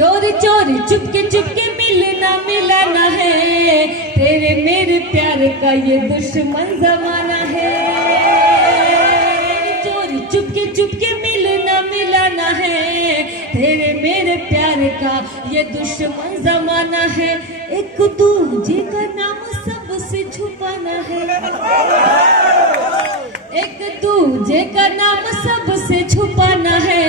चोरी चोरी चुपके चुपके मिलना मिलाना है, तेरे मेरे प्यार का ये दुश्मन जमाना है। चोरी चुपके चुपके मिलना मिलाना है, तेरे मेरे प्यार का ये दुश्मन जमाना है। एक दूजे का नाम सबसे छुपाना है, एक दूजे का नाम सबसे छुपाना है,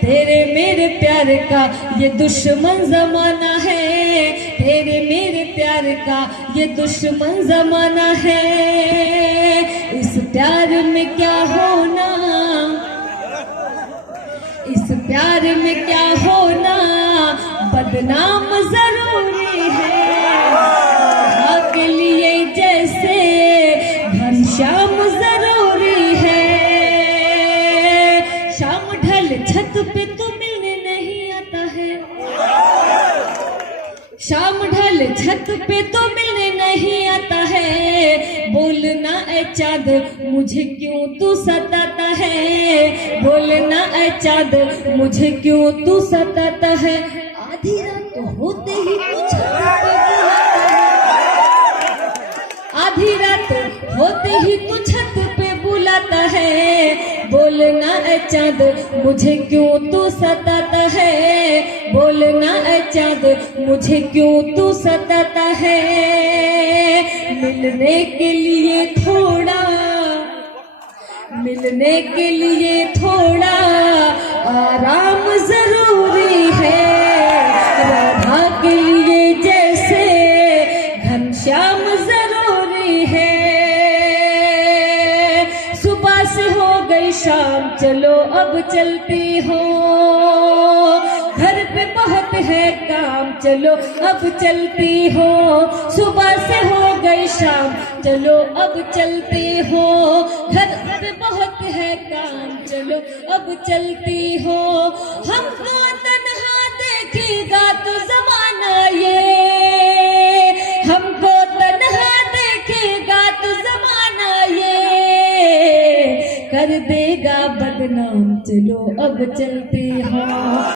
तेरे मेरे प्यार का ये दुश्मन जमाना है, तेरे मेरे प्यार का ये दुश्मन जमाना है। इस प्यार में क्या होना, इस प्यार में क्या होना बदनाम जरूरी है। राह के लिए जैसे घनश्याम जरूरी है, शाम ढल छत पे तो मिलने नहीं आता है, शाम ढल छत पे तो मिलने नहीं आता है। बोलना ऐ चाँद मुझे क्यों तू सताता है, बोलना ऐ चाँद मुझे क्यों तू सताता है। आधी रात होते ही कुछ आधी रात होते ही तू छत पे बुलाता है, बोलना ऐ चाँद मुझे क्यों तू सताता है, बोलना ऐ चाँद मुझे क्यों तू सताता है। मिलने के लिए थोड़ा, मिलने के लिए थोड़ा आराम जरूरी है। राधा के लिए जैसे घनश्याम जरूरी है। सुबह से हो गई शाम चलो अब चलती हो, घर पे बहुत है काम चलो अब चलती हो। सुबह से हो गई शाम चलो अब चलती हो, घर पे बहुत है काम चलो अब चलती हो। हमको तन्हा देखेगा तो जमाना ये, हमको तन्हा देखेगा तो जमाना ये कर देगा बदनाम चलो अब चलते हो।